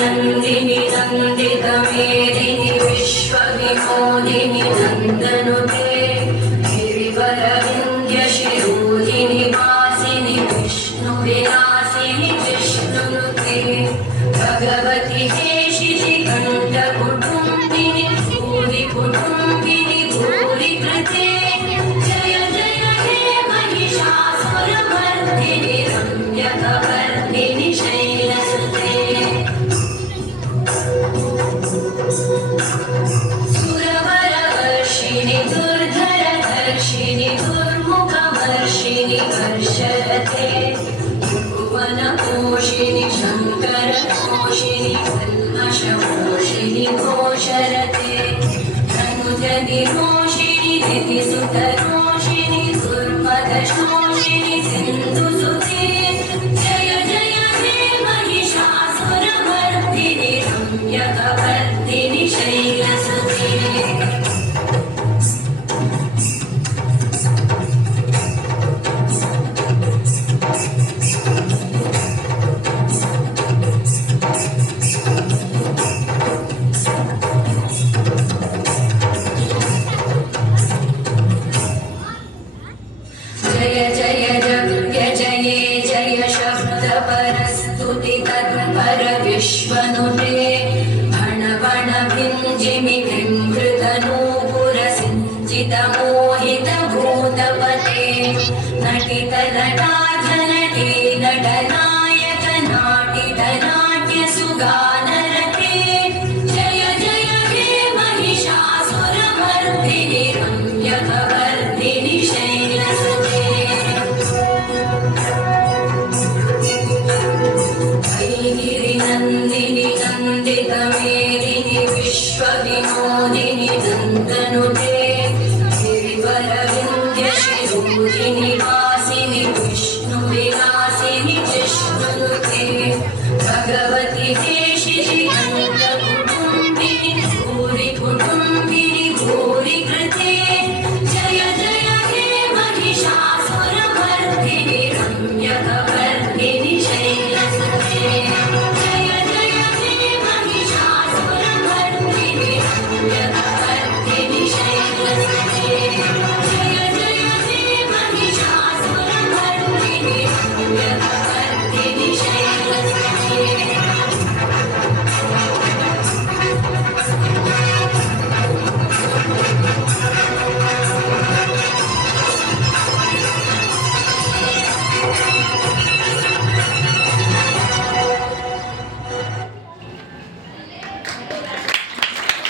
नन्दिनि नन्दितमेदिनि विश्वविनोदिनि नन्दनुते गिरिवरविन्द्यशिरोधिनि वासिनि विष्णुविलासिनि विष्णुनुते भगवति हेशितिकण्ठकुटुम्बिनि भूरिकुटुम्बिनि भूरिकृते जय जय हे महिषासुरमर्दिनि रम्यकवर्णिनि शैलसुते सुरवरवर्षिणि दुर्धरधर्षिणि दुर्मुखवर्षिणि वर्षरते भुवनपोषिणि शङ्करपोषिणि कल्मषपोषिणि घोषरते धनुजनिरोषिणि दितिसुतरोषिणि दुर्मदशोषिणि सिन्धुसुते जय जय हे महिषासुरमर्दिनि रम्यकवर्दिनि शैलसुते जय जय जये जय शब्दपरस्तुति तत्पर विश्वनुते भण भण भिञ्जिमि बिम्बृतनूपुरसिञ्चितमोहितभूतपते नटितनटाधनटे नटनायक नाटितनाट्यसुगा